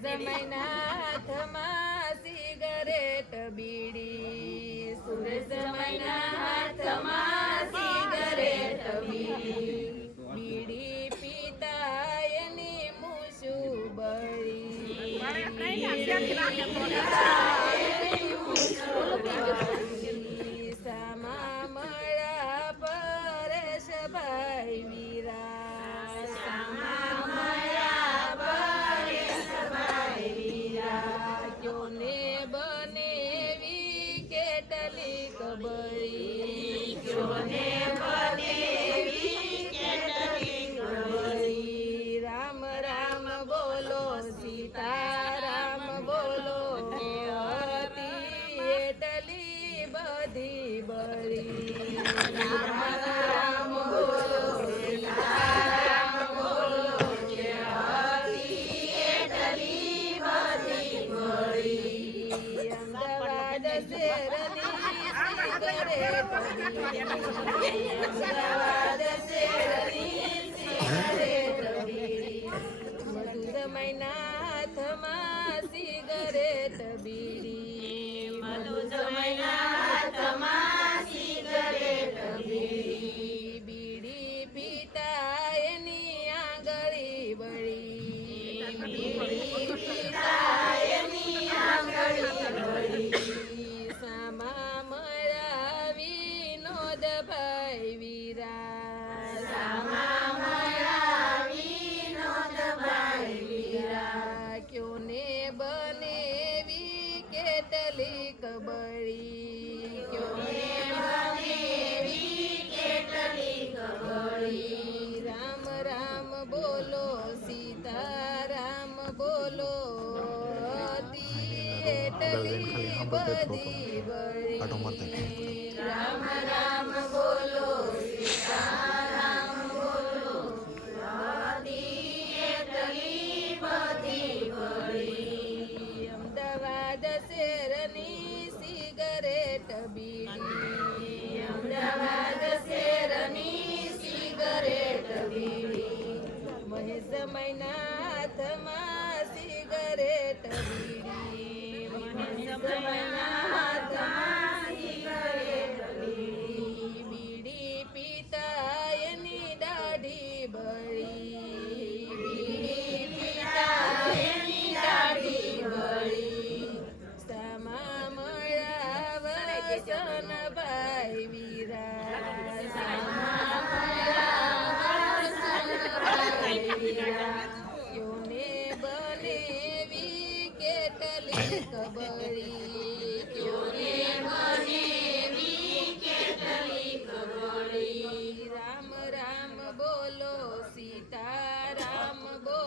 જમાઈના હાથમાં બીડી. સુરેશ જમાઈના હાથમાં બીડી. બીડી પીતા એની બળી સીતારામ બોલો એટલી બધી બળી રામ બોલો બધી બળી. અમદાવાદ શેરની અમદાવાદ શેરની વિનોદભાઈ વીરા સામા મળ્યા વિનોદભાઈ વીરા ક્યોને બનેવી કેટલી કબળી ક્યોને બનેવી કેટલી કબળી રામ રામ બોલો સીતારામ બોલો હતી એટલી બધી આંટો મારતા બળી શહેરની સિગરેટ બીડી અમદાવાદ શહેરની સિગરેટ બીડી મહેશ મૈના હાથમાં સિગરેટ બીડી મહેશ મૈના ખબરી ચોરે રામ રામ બોલો સીતા રામ બોલો